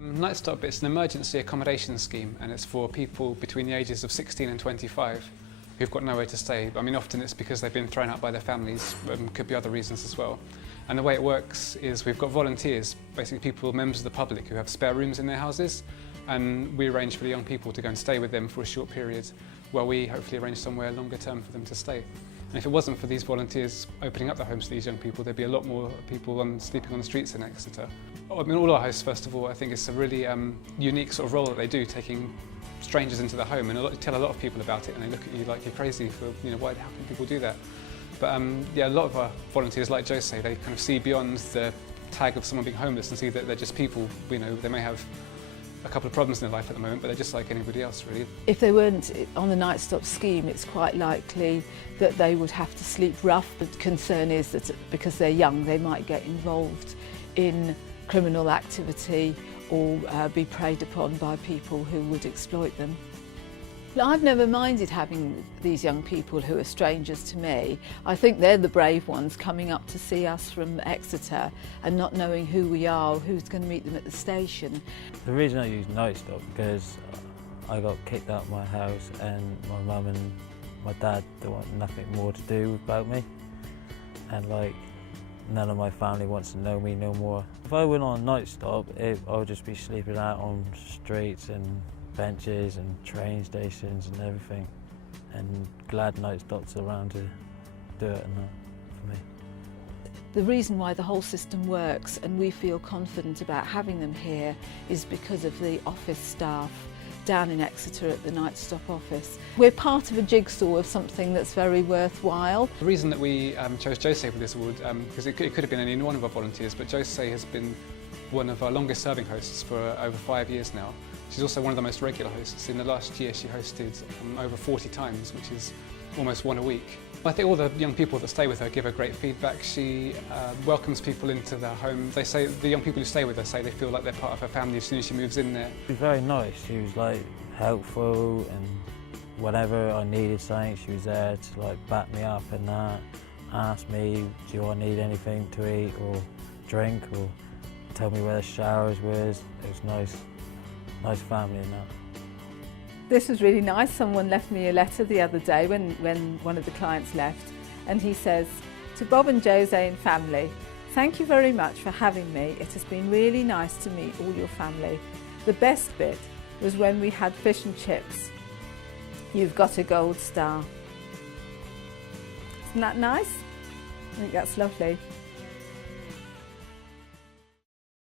Nightstop, it's an emergency accommodation scheme, and it's for people between the ages of 16 and 25 who've got nowhere to stay. I mean, often it's because they've been thrown out by their families, could be other reasons as well. And the way it works is we've got volunteers, basically people, members of the public who have spare rooms in their houses, and we arrange for the young people to go and stay with them for a short period, while we hopefully arrange somewhere longer term for them to stay. And if it wasn't for these volunteers opening up their homes to these young people, there'd be a lot more people sleeping on the streets in Exeter. I mean, all our hosts, first of all, I think it's a really unique sort of role that they do, taking strangers into their home, and tell a lot of people about it, and they look at you like you're crazy for, how can people do that? But yeah, a lot of our volunteers, like Joe say, they kind of see beyond the tag of someone being homeless and see that they're just people. They may have a couple of problems in their life at the moment, but they're just like anybody else, really. If they weren't on the Nightstop scheme, it's quite likely that they would have to sleep rough. The concern is that because they're young, they might get involved in criminal activity or be preyed upon by people who would exploit them. I've never minded having these young people who are strangers to me. I think they're the brave ones coming up to see us from Exeter and not knowing who we are or who's going to meet them at the station. The reason I use Nightstop because I got kicked out of my house and my mum and my dad don't want nothing more to do about me, and none of my family wants to know me no more. If I went on Nightstop, I would just be sleeping out on streets and benches and train stations and everything, and glad Nightstop's around to do it and that for me. The reason why the whole system works and we feel confident about having them here is because of the office staff down in Exeter at the Nightstop office. We're part of a jigsaw of something that's very worthwhile. The reason that we chose Jose for this award, because it could have been any one of our volunteers, but Jose has been one of our longest serving hosts for over 5 years now. She's also one of the most regular hosts. In the last year she hosted over 40 times, which is almost one a week. I think all the young people that stay with her give her great feedback. She welcomes people into their home. They say, the young people who stay with her say they feel like they're part of her family as soon as she moves in there. She was very nice. She was helpful, and whenever I needed something she was there to back me up and that. Ask me, do I need anything to eat or drink, or tell me where the showers was. It was nice. Nice family and that. This was really nice. Someone left me a letter the other day when one of the clients left, and he says, "To Bob and Jose and family, thank you very much for having me. It has been really nice to meet all your family. The best bit was when we had fish and chips. You've got a gold star." Isn't that nice? I think that's lovely.